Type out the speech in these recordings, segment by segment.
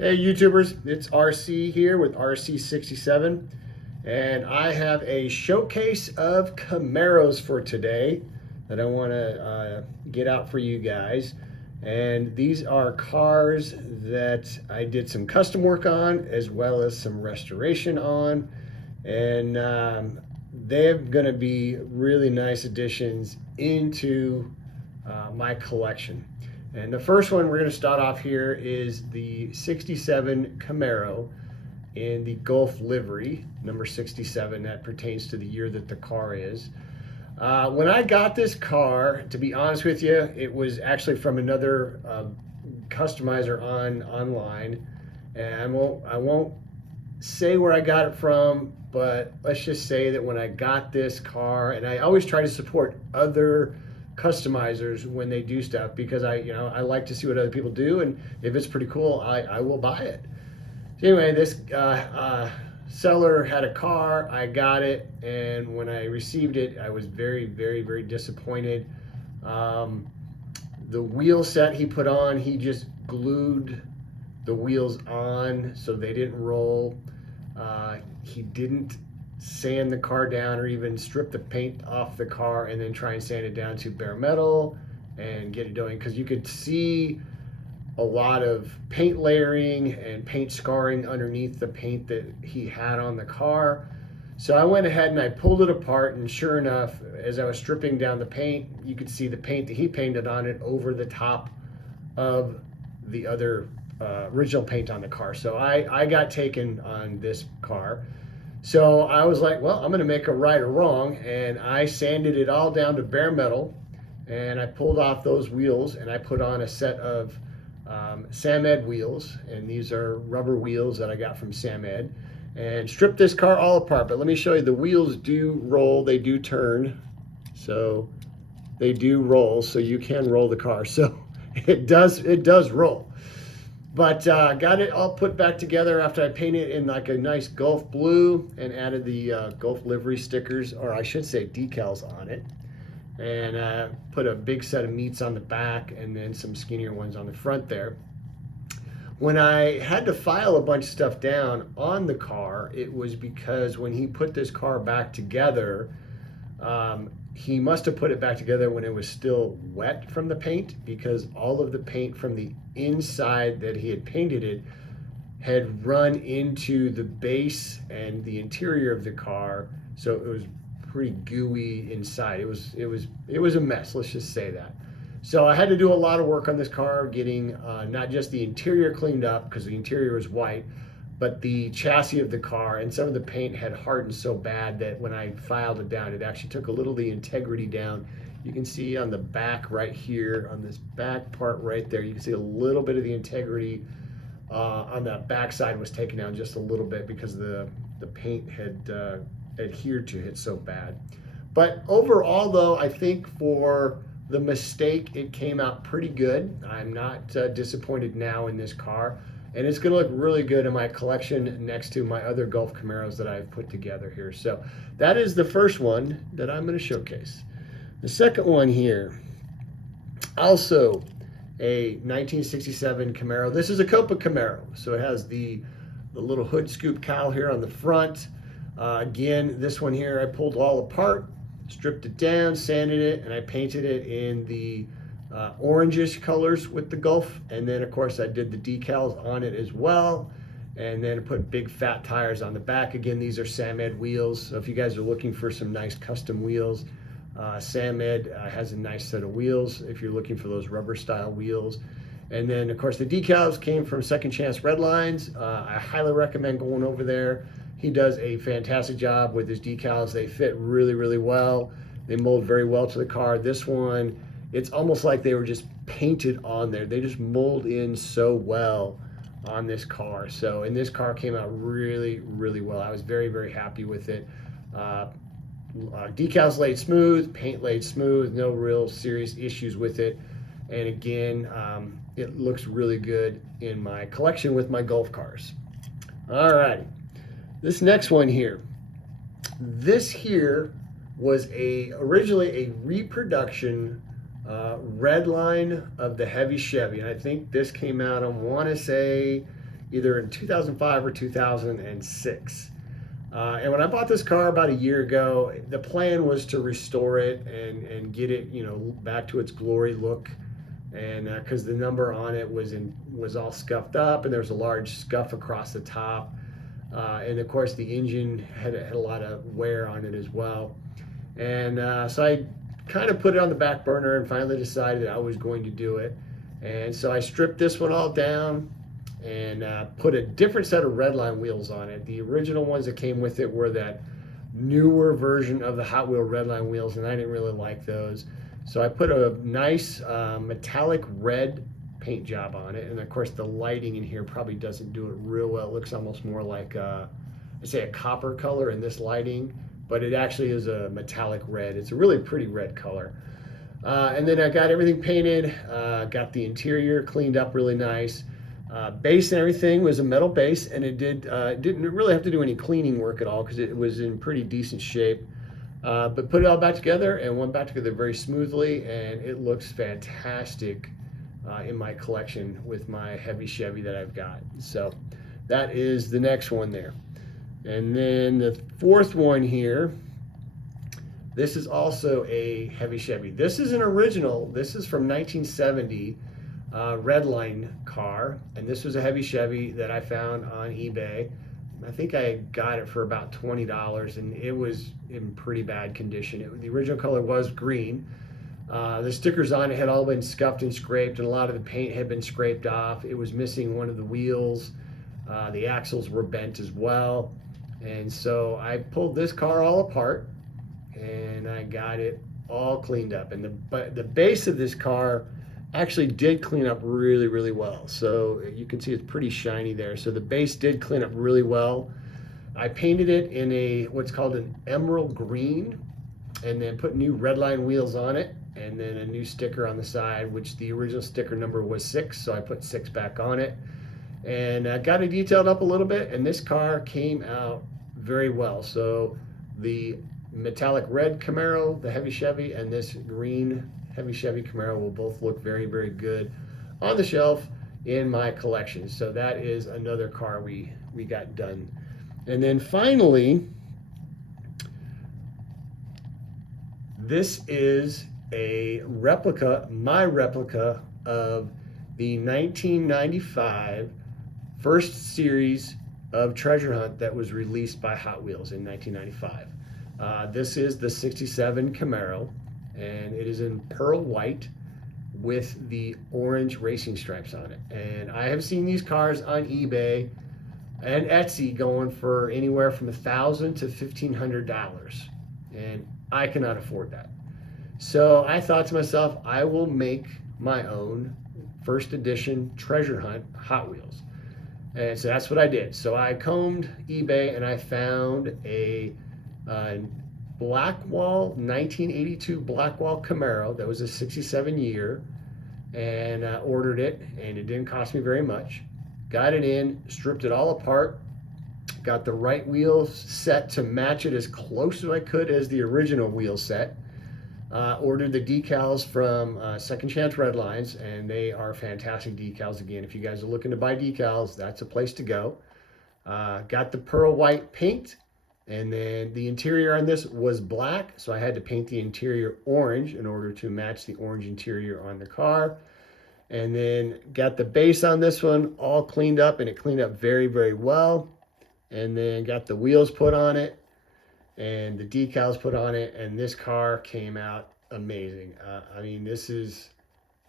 Hey YouTubers, it's RC here with RC67, and I have a showcase of Camaros for today that I want to get out for you guys. And these are cars that I did some custom work on as well as some restoration on, and they're going to be really nice additions into my collection. And the first one we're going to start off here is the 67 Camaro in the Gulf livery, number 67. That pertains to the year that the car is. When I got this car, to be honest with you, it was actually from another customizer online, and I won't say where I got it from, but let's just say that when I got this car, and I always try to support other customizers when they do stuff, because I like to see what other people do, and if it's pretty cool, I will buy it. So anyway, this seller had a car, I got it, and when I received it, I was very, very, very disappointed. The wheel set he put on, he just glued the wheels on so they didn't roll. He didn't sand the car down or even strip the paint off the car and then try and sand it down to bare metal and get it going, because you could see a lot of paint layering and paint scarring underneath the paint that he had on the car. So I went ahead and I pulled it apart, and sure enough, as I was stripping down the paint, you could see the paint that he painted on it over the top of the other original paint on the car. So I got taken on this car. So I was like, well, I'm going to make a right or wrong, and I sanded it all down to bare metal, and I pulled off those wheels, and I put on a set of Samed wheels, and these are rubber wheels that I got from Samed, and stripped this car all apart. But let me show you, the wheels do roll, they do turn, so they do roll, so you can roll the car. So it does roll. But got it all put back together after I painted it in like a nice Gulf blue and added the Gulf livery stickers, or I should say decals, on it. And put a big set of meats on the back and then some skinnier ones on the front there. When I had to file a bunch of stuff down on the car, it was because when he put this car back together, he must have put it back together when it was still wet from the paint, because all of the paint from the inside that he had painted it had run into the base and the interior of the car, so it was pretty gooey inside. It was a mess, let's just say that. So I had to do a lot of work on this car, getting not just the interior cleaned up, because the interior was white, but the chassis of the car, and some of the paint had hardened so bad that when I filed it down, it actually took a little of the integrity down. You can see on the back right here, on this back part right there, you can see a little bit of the integrity on that back side was taken down just a little bit, because the paint had adhered to it so bad. But overall though, I think for the mistake, it came out pretty good. I'm not disappointed now in this car. And it's going to look really good in my collection next to my other Gulf Camaros that I've put together here. So that is the first one that I'm going to showcase. The second one here, also a 1967 Camaro. This is a Copa Camaro. So it has the little hood scoop cowl here on the front. Again, this one here I pulled all apart, stripped it down, sanded it, and I painted it in the orangish colors with the Gulf, and then of course I did the decals on it as well, and then I put big fat tires on the back. Again, these are Samed wheels, so if you guys are looking for some nice custom wheels, Samed has a nice set of wheels if you're looking for those rubber style wheels. And then of course the decals came from Second Chance Red Lines. I highly recommend going over there. He does a fantastic job with his decals. They fit really, really well. They mold very well to the car. This one, it's almost like they were just painted on there. They just mold in so well on this car. So, and this car came out really, really well. I was very, very happy with it. Decals laid smooth, paint laid smooth, no real serious issues with it. And again, it looks really good in my collection with my Gulf cars. All right, this next one here. This here was originally a reproduction red line of the heavy Chevy, and I think this came out, I want to say either in 2005 or 2006. And when I bought this car about a year ago, the plan was to restore it and get it, you know, back to its glory look. And because the number on it was all scuffed up, and there was a large scuff across the top, and of course the engine had a lot of wear on it as well. And so I kind of put it on the back burner and finally decided I was going to do it. And so I stripped this one all down and put a different set of redline wheels on it. The original ones that came with it were that newer version of the Hot Wheel redline wheels, and I didn't really like those. So I put a nice metallic red paint job on it, and of course the lighting in here probably doesn't do it real well. It looks almost more like I say a copper color in this lighting, but it actually is a metallic red. It's a really pretty red color. And then I got everything painted, got the interior cleaned up really nice. Base and everything was a metal base, and it didn't really have to do any cleaning work at all because it was in pretty decent shape. But put it all back together and went back together very smoothly, and it looks fantastic in my collection with my heavy Chevy that I've got. So that is the next one there. And then the fourth one here, this is also a heavy Chevy. This is an original. This is from 1970 Redline car, and this was a heavy Chevy that I found on eBay. I think I got it for about $20, and it was in pretty bad condition. The original color was green. The stickers on it had all been scuffed and scraped, and a lot of the paint had been scraped off. It was missing one of the wheels. The axles were bent as well. And so I pulled this car all apart, and I got it all cleaned up. And the base of this car actually did clean up really, really well. So you can see it's pretty shiny there. So the base did clean up really well. I painted it in what's called an emerald green, and then put new redline wheels on it, and then a new sticker on the side, which the original sticker number was 6, so I put 6 back on it. And I got it detailed up a little bit, and this car came out very well. So the metallic red Camaro, the heavy Chevy, and this green heavy Chevy Camaro will both look very, very good on the shelf in my collection. So that is another car we got done. And then finally, this is a replica, my replica of the 1995 first series of Treasure Hunt that was released by Hot Wheels in 1995. This is the 67 Camaro, and it is in pearl white with the orange racing stripes on it. And I have seen these cars on eBay and Etsy going for anywhere from $1,000 to $1,500, and I cannot afford that. So I thought to myself, I will make my own first edition Treasure Hunt Hot Wheels. And so that's what I did. So I combed eBay, and I found a Blackwall 1982 Blackwall Camaro that was a 67 year, and ordered it, and it didn't cost me very much. Got it in, stripped it all apart, got the right wheels set to match it as close as I could as the original wheel set. Ordered the decals from Second Chance Redlines, and they are fantastic decals. Again, if you guys are looking to buy decals, that's a place to go. Got the pearl white paint, and then the interior on this was black, so I had to paint the interior orange in order to match the orange interior on the car. And then got the base on this one all cleaned up, and it cleaned up very, very well. And then got the wheels put on it and the decals put on it, and this car came out amazing. I mean,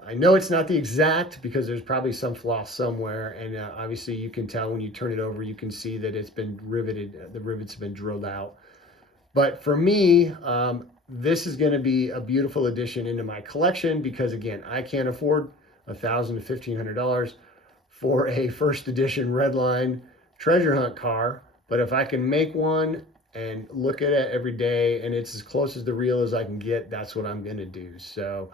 I know it's not the exact, because there's probably some flaw somewhere, and obviously you can tell when you turn it over, you can see that it's been riveted, the rivets have been drilled out. But for me, this is going to be a beautiful addition into my collection, because again, I can't afford $1,000 to $1,500 for a first edition Redline Treasure Hunt car. But if I can make one and look at it every day, and it's as close as the real as I can get, that's what I'm going to do. So,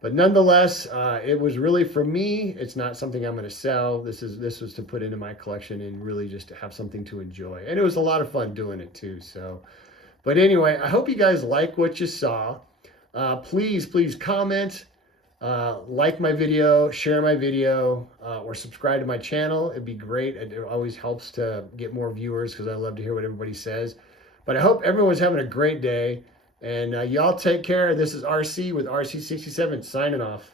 but nonetheless, it was really, for me, it's not something I'm going to sell. This was to put into my collection and really just to have something to enjoy. And it was a lot of fun doing it too. So, but anyway, I hope you guys like what you saw. Please comment. Like my video, share my video, or subscribe to my channel. It'd be great. It always helps to get more viewers because I love to hear what everybody says. But I hope everyone's having a great day. And y'all take care. This is RC with RC67 signing off.